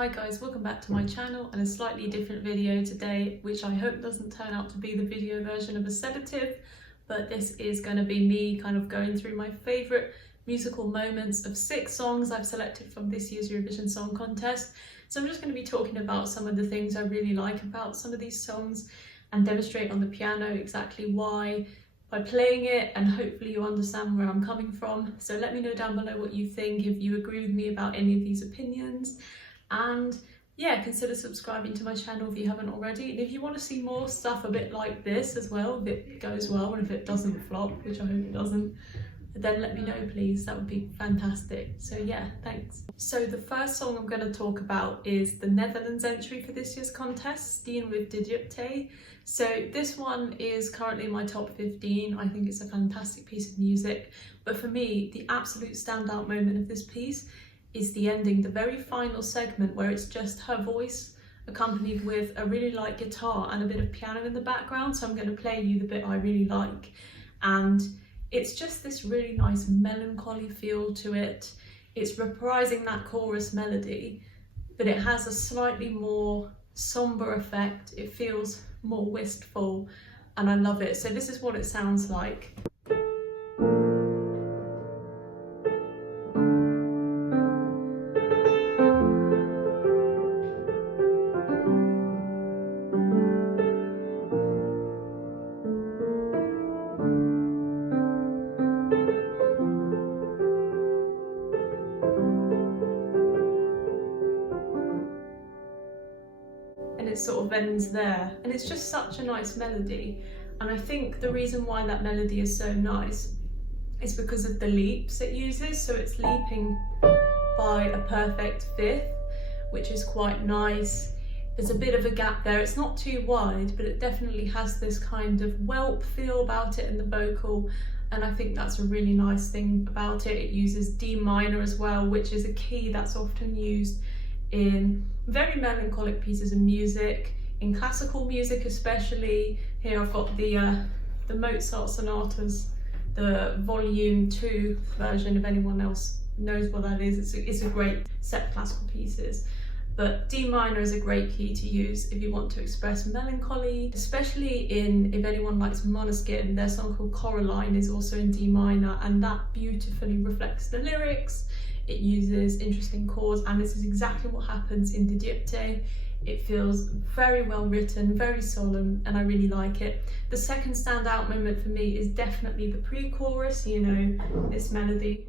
Hi guys, welcome back to my channel and a slightly different video today, which I hope doesn't turn out to be the video version of a sedative, but this is going to be me kind of going through my favourite musical moments of 6 songs I've selected from this year's Eurovision Song Contest. So I'm just going to be talking about some of the things I really like about some of these songs and demonstrate on the piano exactly why by playing it, and hopefully you understand where I'm coming from. So let me know down below what you think, if you agree with me about any of these opinions. And yeah, consider subscribing to my channel if you haven't already. And if you want to see more stuff a bit like this as well, if it goes well and if it doesn't flop, which I hope it doesn't, then let me know please, that would be fantastic. So yeah, thanks. So the first song I'm going to talk about is the Netherlands entry for this year's contest, Stien with De Diepte. So this one is currently in my top 15. I think it's a fantastic piece of music, but for me the absolute standout moment of this piece is the ending, the very final segment where it's just her voice accompanied with a really light guitar and a bit of piano in the background. So I'm going to play you the bit I really like, and it's just this really nice melancholy feel to it. It's reprising that chorus melody, but it has a slightly more somber effect. It feels more wistful and I love it. So this is what it sounds like. And it sort of ends there, and it's just such a nice melody. And I think the reason why that melody is so nice is because of the leaps it uses. So it's leaping by a perfect fifth, which is quite nice. There's a bit of a gap there, it's not too wide, but it definitely has this kind of whelp feel about it in the vocal, and I think that's a really nice thing about it. It uses D minor as well, which is a key that's often used in very melancholic pieces of music, in classical music especially. Here I've got the Mozart sonatas, the volume 2 version, if anyone else knows what that is. It's a great set of classical pieces, but D minor is a great key to use if you want to express melancholy, especially if anyone likes Måneskin, their song called Coraline is also in D minor, and that beautifully reflects the lyrics. It uses interesting chords, and this is exactly what happens in De Diepte. It feels very well written, very solemn, and I really like it. The second standout moment for me is definitely the pre-chorus, you know, this melody.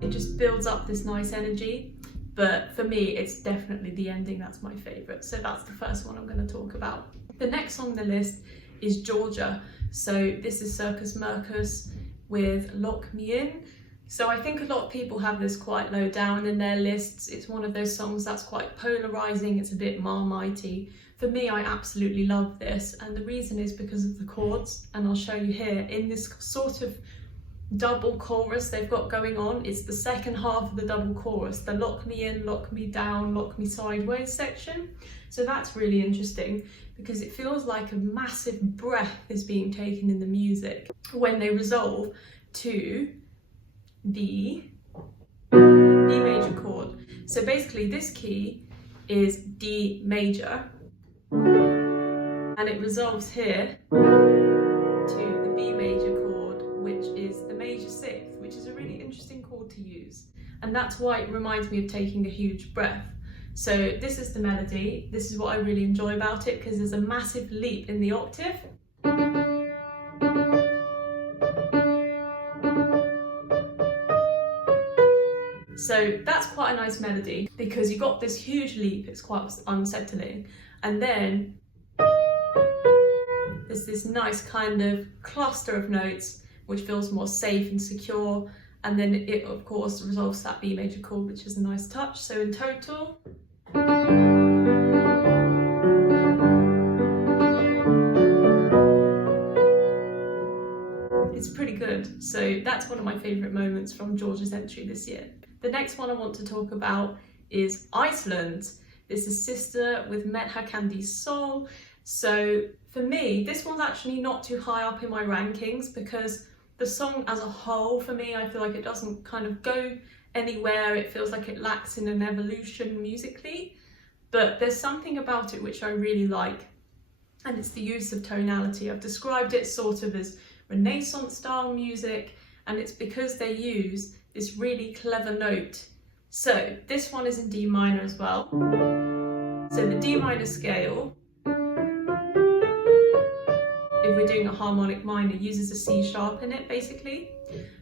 It just builds up this nice energy, but for me it's definitely the ending that's my favourite. So that's the first one I'm going to talk about. The next song on the list is Georgia. So this is Circus Mercus with Lock Me In. So I think a lot of people have this quite low down in their lists. It's one of those songs that's quite polarising, it's a bit Marmite-y. For me, I absolutely love this, and the reason is because of the chords, and I'll show you here. In this sort of double chorus they've got going on, it's the second half of the double chorus, the lock me in, lock me down, lock me sideways section. So that's really interesting because it feels like a massive breath is being taken in the music when they resolve to the D major chord. So basically this key is D major and it resolves here to the B major chord, which is the major sixth, which is a really interesting chord to use. And that's why it reminds me of taking a huge breath. So this is the melody. This is what I really enjoy about it, because there's a massive leap in the octave. So that's quite a nice melody because you got this huge leap, it's quite unsettling. And then there's this nice kind of cluster of notes which feels more safe and secure, and then it of course resolves that B major chord, which is a nice touch. So in total, it's pretty good. So that's one of my favourite moments from Georgia's entry this year. The next one I want to talk about is Iceland. This is Sister with Met Hakandi Sol. So For me, this one's actually not too high up in my rankings because the song as a whole, for me, I feel like it doesn't kind of go anywhere. It feels like it lacks in an evolution musically, but there's something about it which I really like, and it's the use of tonality. I've described it sort of as Renaissance style music, and it's because they use this really clever note. So this one is in D minor as well. So the D minor scale, if we're doing a harmonic minor, uses a C sharp in it basically.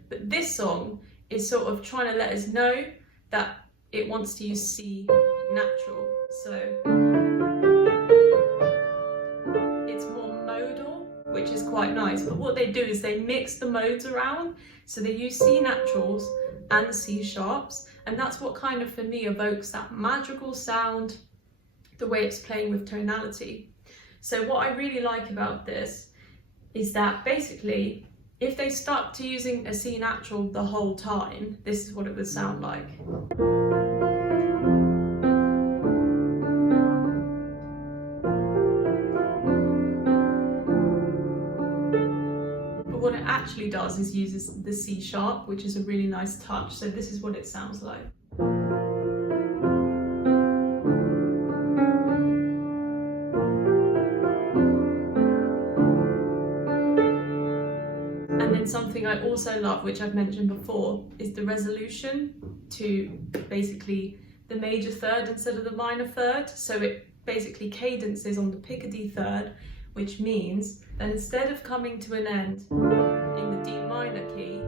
But this song is sort of trying to let us know that it wants to use C natural. So it's more modal, which is quite nice. But what they do is they mix the modes around. So they use C naturals and C sharps. And that's what kind of, for me, evokes that madrigal sound, the way it's playing with tonality. So what I really like about this is that basically, if they stuck to using a C natural the whole time, this is what it would sound like. But what it actually does is uses the C sharp, which is a really nice touch. So this is what it sounds like. And then something I also love, which I've mentioned before, is the resolution to basically the major third instead of the minor third. So it basically cadences on the Picardy third, which means that instead of coming to an end in the D minor key,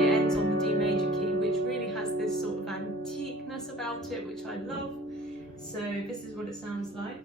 it ends on the D major key, which really has this sort of antiqueness about it, which I love. So this is what it sounds like.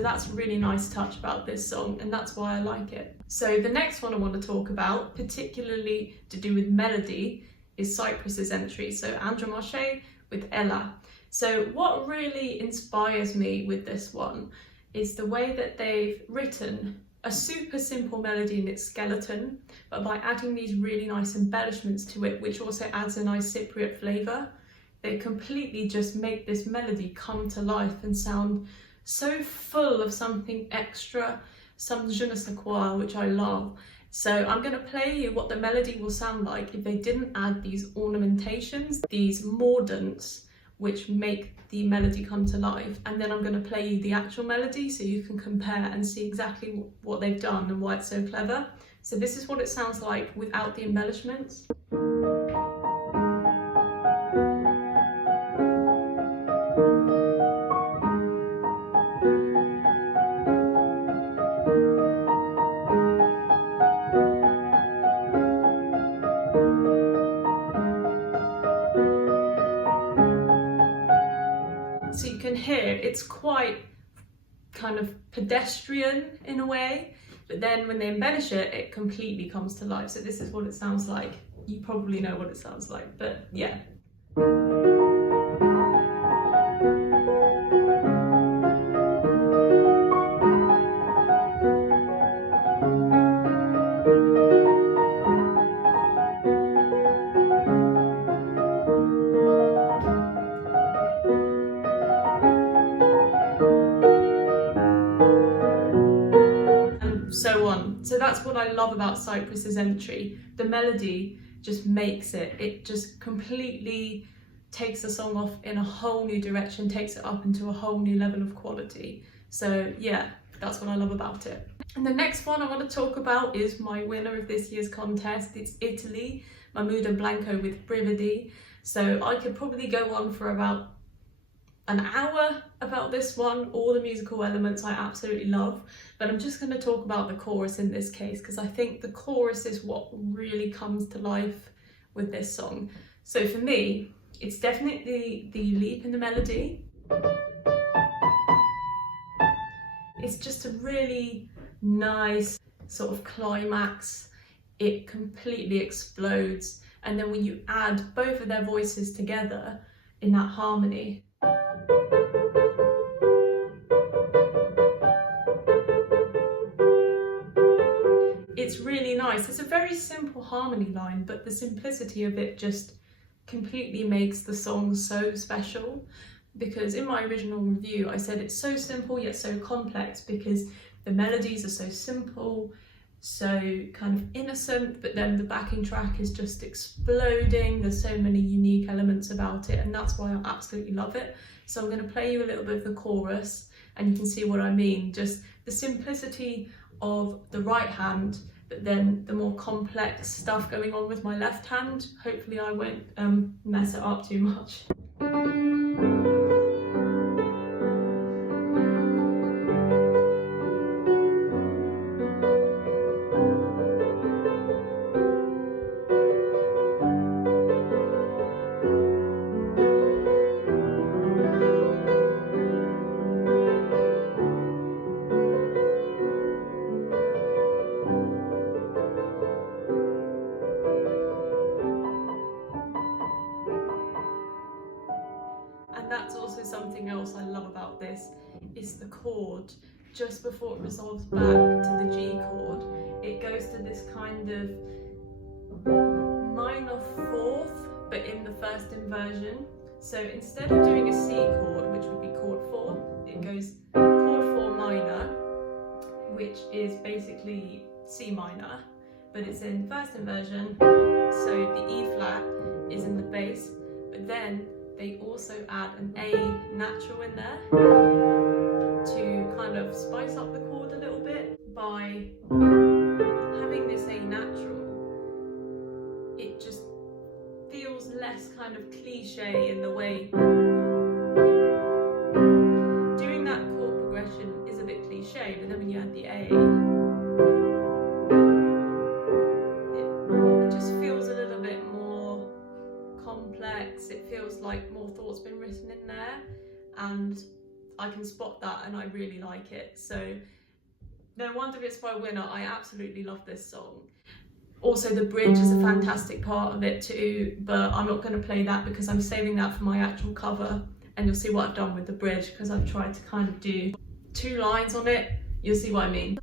That's a really nice touch about this song, and that's why I like it. So the next one I want to talk about, particularly to do with melody, is Cyprus's entry. So Andromache with Ella. So what really inspires me with this one is the way that they've written a super simple melody in its skeleton, but by adding these really nice embellishments to it, which also adds a nice Cypriot flavour, they completely just make this melody come to life and sound so full of something extra, some je ne sais quoi, which I love. So I'm going to play you what the melody will sound like if they didn't add these ornamentations, these mordants, which make the melody come to life. And then I'm going to play you the actual melody so you can compare and see exactly what they've done and why it's so clever. So this is what it sounds like without the embellishments. So you can hear it's quite kind of pedestrian in a way, but then when they embellish it, it completely comes to life. So this is what it sounds like. You probably know what it sounds like, but yeah. So on. So that's what I love about Cyprus's entry. The melody just makes it. It just completely takes the song off in a whole new direction, takes it up into a whole new level of quality. So yeah, that's what I love about it. And the next one I want to talk about is my winner of this year's contest. It's Italy, Mahmouda Blanco with Brividi. So I could probably go on for about an hour about this one. All the musical elements I absolutely love, but I'm just going to talk about the chorus in this case because I think the chorus is what really comes to life with this song. So for me, it's definitely the leap in the melody. It's just a really nice sort of climax. It completely explodes, and then when you add both of their voices together in that harmony, it's really nice. nice. It's a very simple harmony line, but the simplicity of it just completely makes the song so special. Because in my original review, I said it's so simple yet so complex because the melodies are so simple, so kind of innocent, but then the backing track is just exploding. There's so many unique elements about it, and that's why I absolutely love it. So I'm going to play you a little bit of the chorus and you can see what I mean. Just the simplicity of the right hand, but then the more complex stuff going on with my left hand. Hopefully I won't mess it up too much. And that's also something else I love about this, is the chord. Just before it resolves back to the G chord, it goes to this kind of minor fourth, but in the first inversion. So instead of doing a C chord, which would be chord 4, it goes chord 4 minor, which is basically C minor, but it's in first inversion. So the E flat is in the bass, but then they also add an A natural in there to kind of spice up the chord a little bit. By having this A natural, it just feels less kind of cliche in the way. Doing that chord progression is a bit cliche, but then when you add the A, it just feels a little bit more complex. It feels like more thought's been written in there, and I can spot that and I really like it. So no wonder it's my winner. I absolutely love this song. Also, the bridge is a fantastic part of it too, but I'm not going to play that because I'm saving that for my actual cover, and you'll see what I've done with the bridge because I've tried to kind of do 2 lines on it. You'll see what I mean.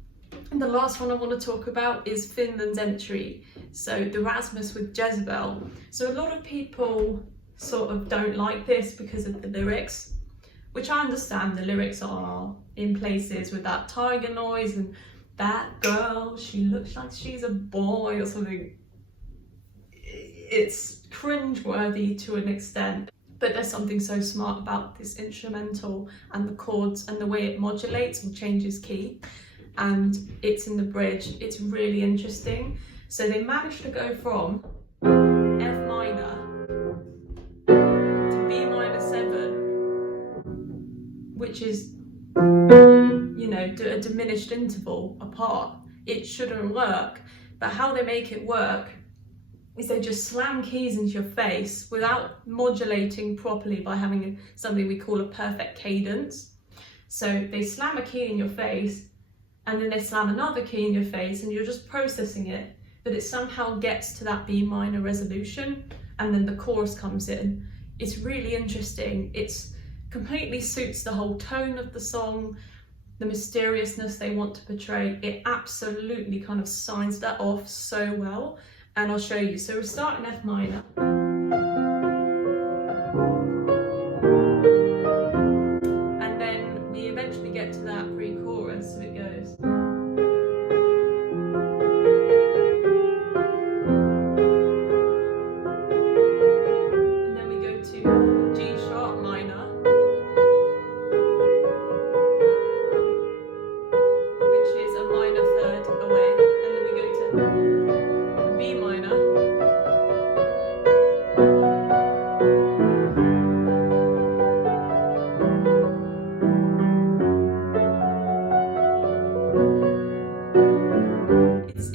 And the last one I want to talk about is Finland's entry. So the Rasmus with Jezebel. So a lot of people sort of don't like this because of the lyrics, which I understand. The lyrics are in places with that tiger noise and that girl, she looks like she's a boy or something. It's cringe-worthy to an extent, but there's something so smart about this instrumental and the chords and the way it modulates or changes key, and it's in the bridge. It's really interesting. So they managed to go from F minor to B minor 7, which is, you know, a diminished interval apart. It shouldn't work, but how they make it work is they just slam keys into your face without modulating properly by having something we call a perfect cadence. So they slam a key in your face and then they slam another key in your face and you're just processing it, but it somehow gets to that B minor resolution and then the chorus comes in. It's really interesting. It's completely suits the whole tone of the song, the mysteriousness they want to portray. It absolutely kind of signs that off so well, and I'll show you. So we start in F minor, and then we eventually get to that pre-chorus, so it goes. And then we go to G sharp minor,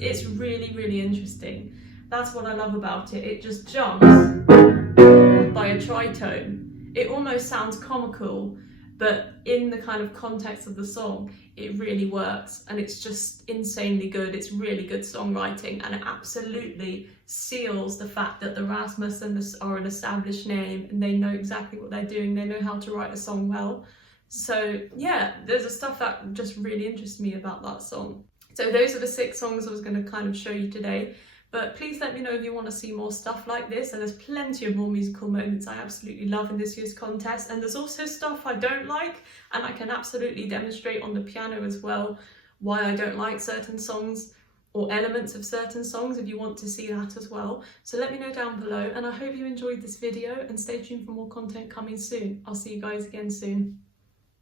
it's really interesting. That's what I love about it. It just jumps by a tritone. It almost sounds comical, but in the kind of context of the song, it really works, and it's just insanely good. It's really good songwriting, and it absolutely seals the fact that the Rasmussen are an established name and they know exactly what they're doing. They know how to write a song well. So yeah, there's a stuff that just really interests me about that song. So those are the 6 songs I was going to kind of show you today. But please let me know if you want to see more stuff like this, and there's plenty of more musical moments I absolutely love in this year's contest, and there's also stuff I don't like, and I can absolutely demonstrate on the piano as well why I don't like certain songs or elements of certain songs if you want to see that as well. So let me know down below, and I hope you enjoyed this video, and stay tuned for more content coming soon. I'll see you guys again soon.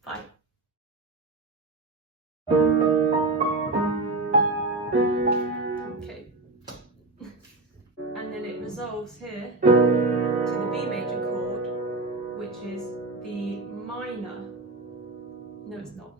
Bye. And then it resolves here to the B major chord, which is the minor. No, it's not.